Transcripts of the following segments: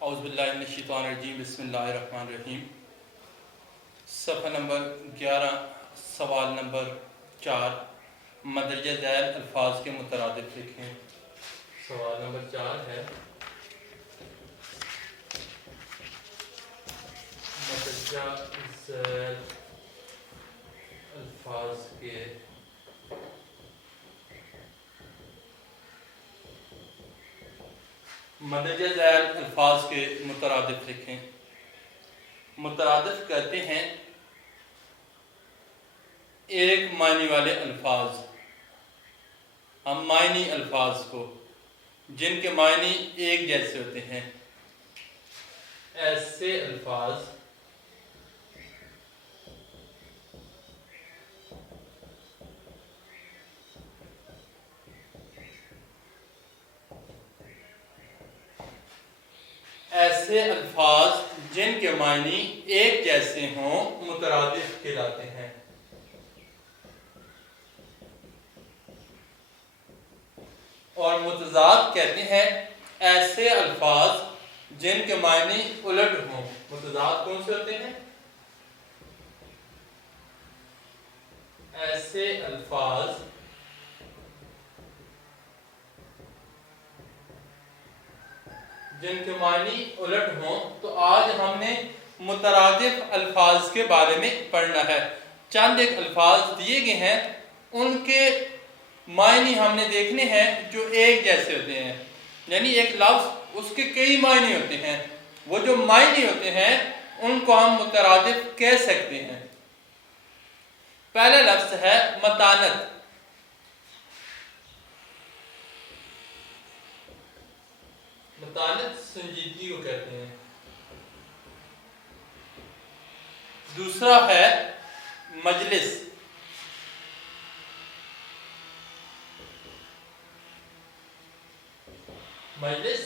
औज़ुबिल्लाहिमिनश्शैतानिर्रजीम बिस्मिल्लाहिर्रहमानिर्रहीम। सफ़ा नंबर 11, सवाल नंबर 4, मदरजा ज़ैल अल्फाज के मुतरादिफ लिखें। सवाल नंबर 4 है, मदरजा ज़ैल अल्फाज के मदरजा ज़ैल अल्फाज के मुतरादिफ लिखें। मुतरादिफ कहते हैं एक मायने वाले अल्फाज। हम मायनी अल्फाज को जिनके मायने एक जैसे होते हैं, ऐसे अल्फाज जिनके मायने एक जैसे हों मुतरादिफ कहलाते हैं। और मुतज़ाद कहते हैं ऐसे अल्फाज जिनके मायने उलट हों। मुतज़ाद कौन से होते हैं? ऐसे अल्फाज जिनके मायने उलट हों। तो आज हमने मुतरादिफ अल्फाज के बारे में पढ़ना है। चंद एक अल्फाज दिए गए हैं, उनके मायने हमने देखने हैं जो एक जैसे होते हैं। यानी एक लफ्ज़ उसके कई मायने होते हैं, वो जो मायने होते हैं उनको हम मुतरादिफ कह सकते हैं। पहला लफ्ज़ है मतानत। मतानत संजीदगी को कहते हैं। दूसरा है मजलिस। मजलिस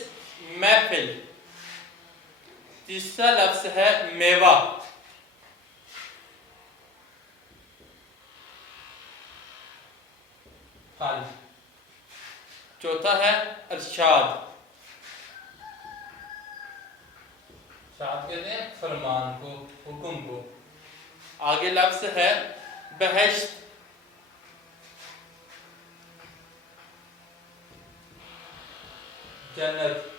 महफिल। तीसरा लफ्ज़ है मेवा। फल। चौथा है अरशाद। शाद कहते हैं फरमान को, हुक्म को। आगे लफ्ज़ है बहश्त। जन्नत।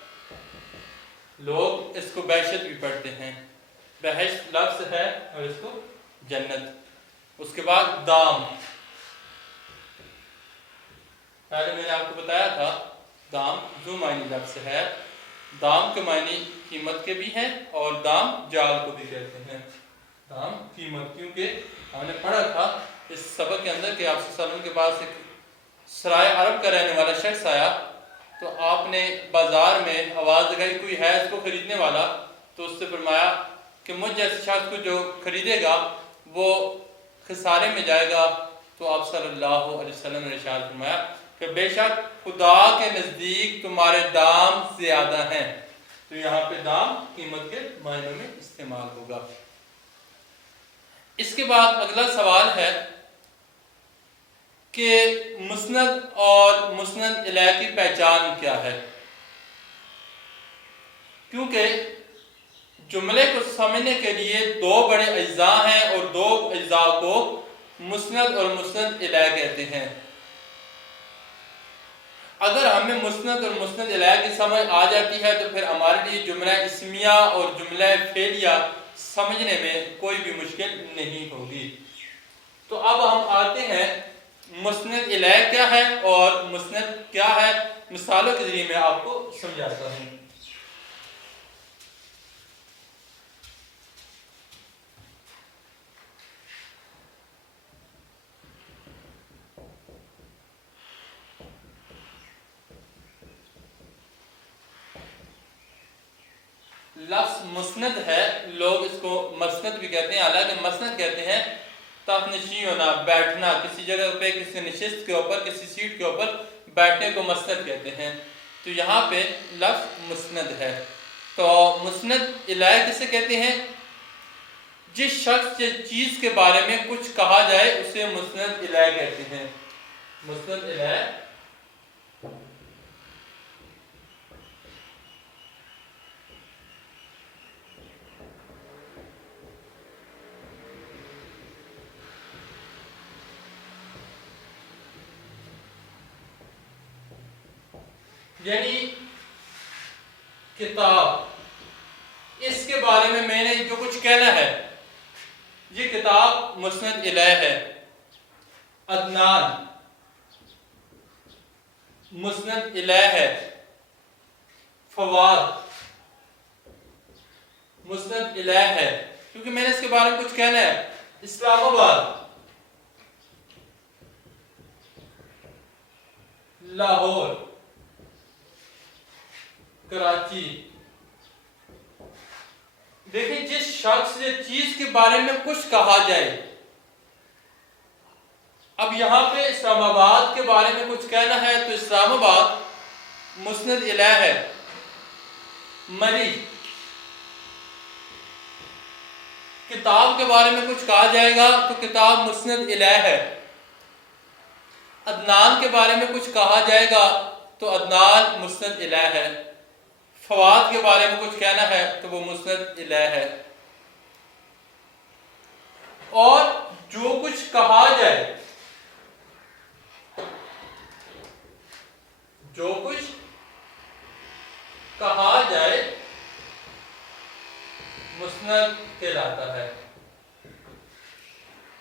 लोग इसको बहशत भी पढ़ते हैं। बहश्त लफ्ज़ है और इसको जन्नत। उसके बाद दाम। पहले मैंने आपको बताया था दाम दो मायने लफ्ज़ है। दाम के मायने कीमत के भी हैं और दाम जाल को भी कहते हैं। दाम कीमत, क्योंकि हमने पढ़ा था इस सबक के अंदर कि आप सल्लल्लाहु अलैहि वसल्लम के पास एक सराय अरब का रहने वाला शख्स आया, तो आपने बाजार में आवाज़ लगाई कोई है इसको खरीदने वाला। तो उससे फरमाया कि मुझ जैसे शख्स को जो खरीदेगा वो खसारे में जाएगा। तो आप सल्लल्लाहु अलैहि वसल्लम ने इरशाद फरमाया कि बेशक खुदा के नज़दीक तुम्हारे दाम ज़्यादा हैं। तो यहाँ पे दाम कीमत के मायनों में इस्तेमाल होगा। इसके बाद अगला सवाल है कि मुस्नद और मुस्नद इलैह की पहचान क्या है। क्योंकि जुमले को समझने के लिए दो बड़े अज्जा हैं और दो अज्जा को मुस्नद और मुस्नद इलैह कहते हैं। अगर हमें मुस्नद और मुस्नद इलैह की समझ आ जाती है तो फिर हमारे लिए जुमला इस्मिया और जुमला फेलिया समझने में कोई भी मुश्किल नहीं होगी। तो अब हम आते हैं मुस्नद इलैह क्या है और मुस्नद क्या है। मिसालों के जरिए मैं आपको समझाता हूँ। लफ्ज़ मुस्नद है, लोग इसको मसनद भी कहते हैं। हालांकि मसनद कहते हैं तफनशी होना, बैठना, किसी जगह पे किसी नशिस्त के ऊपर किसी सीट के ऊपर बैठने को मसनद कहते हैं। तो यहाँ पे लफ्ज़ मुस्नद है। तो मुस्नद इलैह किसे कहते हैं? जिस शख्स या चीज़ के बारे में कुछ कहा जाए उसे मुस्नद इलैह कहते हैं। मुस्नद इलैह यानी किताब, इसके बारे में मैंने जो कुछ कहना है, ये किताब मुस्नद इलैह है। अदनान मुस्नद इलैह है। फवाद मुस्नद इलैह है, क्योंकि मैंने इसके बारे में कुछ कहना है। इस्लामाबाद, लाहौर, कराची। देखिए, जिस शख्स या चीज के बारे में कुछ कहा जाए, अब यहां पे इस्लामाबाद के बारे में कुछ कहना है तो इस्लामाबाद मुस्नद इलैह है। मरी, किताब के बारे में कुछ कहा जाएगा तो किताब मुस्नद इलैह है। अदनान के बारे में कुछ कहा जाएगा तो अदनान मुस्नद इलैह है। फवाद के बारे में कुछ कहना है तो वो मुस्नद इलैह है। और जो कुछ कहा जाए, जो कुछ कहा जाए मुस्नद कहलाता है।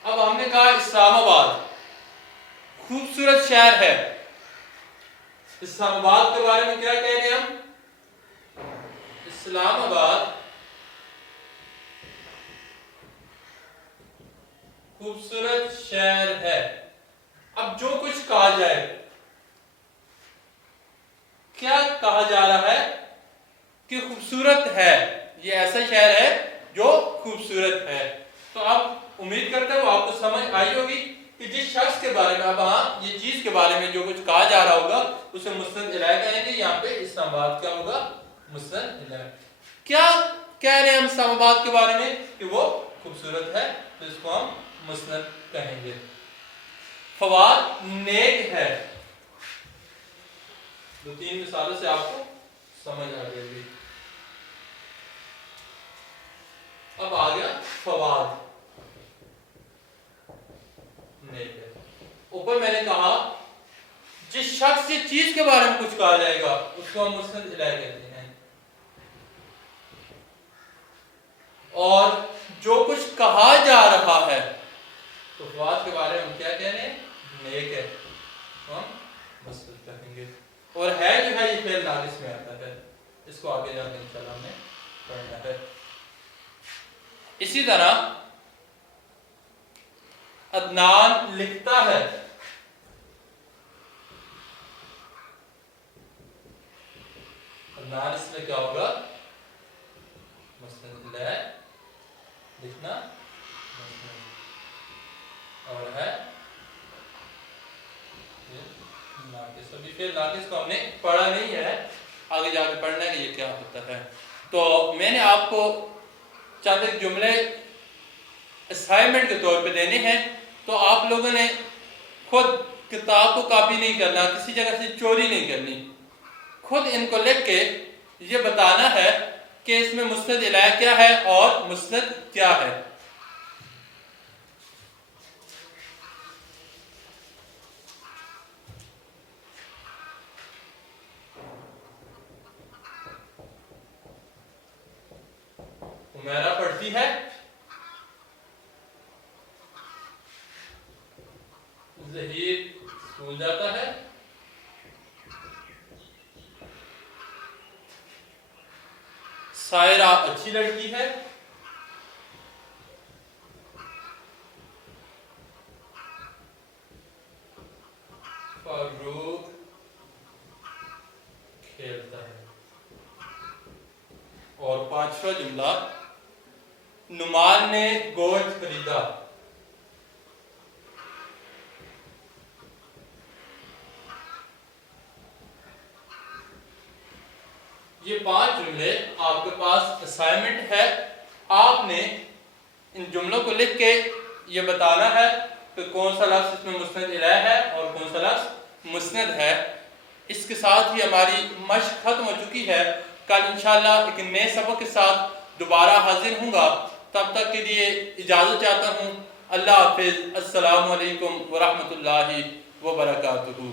अब हमने कहा इस्लामाबाद खूबसूरत शहर है। इस्लामाबाद के बारे में क्या कह रहे हैं हम? इस्लामाबाद खूबसूरत शहर है। अब जो कुछ कहा जाए, क्या कहा जा रहा है कि खूबसूरत है, ये ऐसा शहर है जो खूबसूरत है। तो आप उम्मीद करते हो आपको समझ आई होगी कि जिस शख्स के बारे में, अब हाँ, ये चीज के बारे में जो कुछ कहा जा रहा होगा उसे मुस्नद इलैह कहेंगे। यहाँ पे इस्लामाबाद क्या होगा? मुस्नद इलैह। क्या कह रहे हैं हम इस्लामाबाद के बारे में? कि वो खूबसूरत है, तो इसको हम मुस्नद कहेंगे। फवाद नेक है। दो तीन मिसालों से आपको समझ आ जाएगी। अब आ गया फवाद, नेक है। ऊपर मैंने कहा जिस शख्स या चीज के बारे में कुछ कहा जाएगा उसको हम मुस्नद इलैह कहते हैं। और जो कुछ कहा जा रहा है तो फवाद के बारे में हम क्या कह रहे हैं? नेक है, तो हम मुस्नद कहेंगे। और है जो है ये फेल नाकिस में आता है, इसको आगे जाकर इंशाल्लाह हमने पढ़ना है। इसी तरह अदनान लिखता है। अदनान इसमें क्या होगा? मुस्नद इलैह, लिखना मुस्नद। और है नाकिस। अभी फिर नाकिस को हमने पढ़ा नहीं है, आगे जाके पढ़ना है कि ये क्या होता है। तो मैंने आपको चंद जुमले असाइनमेंट के तौर पे देने हैं, तो आप लोगों ने खुद किताब को कॉपी नहीं करना, किसी जगह से चोरी नहीं करनी, खुद इनको लिख के ये बताना है कि इसमें मुस्नद इलैह क्या है और मुस्नद क्या है। उमैरा पढ़ती है, ज़हीर स्कूल जाता है, सायरा अच्छी लड़की है, फारूक खेलता है। और पांचवा जुमला, नुमान ने गोश्त खरीदा। ये पांच जुमले आपके पास असाइनमेंट है। आपने इन जुमलों को लिख के ये बताना है कि कौन सा लफ्ज़ इसमें मुस्नद इलैह है और कौन सा लफ्ज़ मुस्नद है। इसके साथ ही हमारी मशक खत्म हो चुकी है। कल इंशाअल्लाह एक नए सबक के साथ दोबारा हाजिर हूँगा। तब तक के लिए इजाज़त चाहता हूँ। अल्लाह हाफिज़। अस्सलामु अलैकुम व रहमतुल्लाहि व बरकातुहू।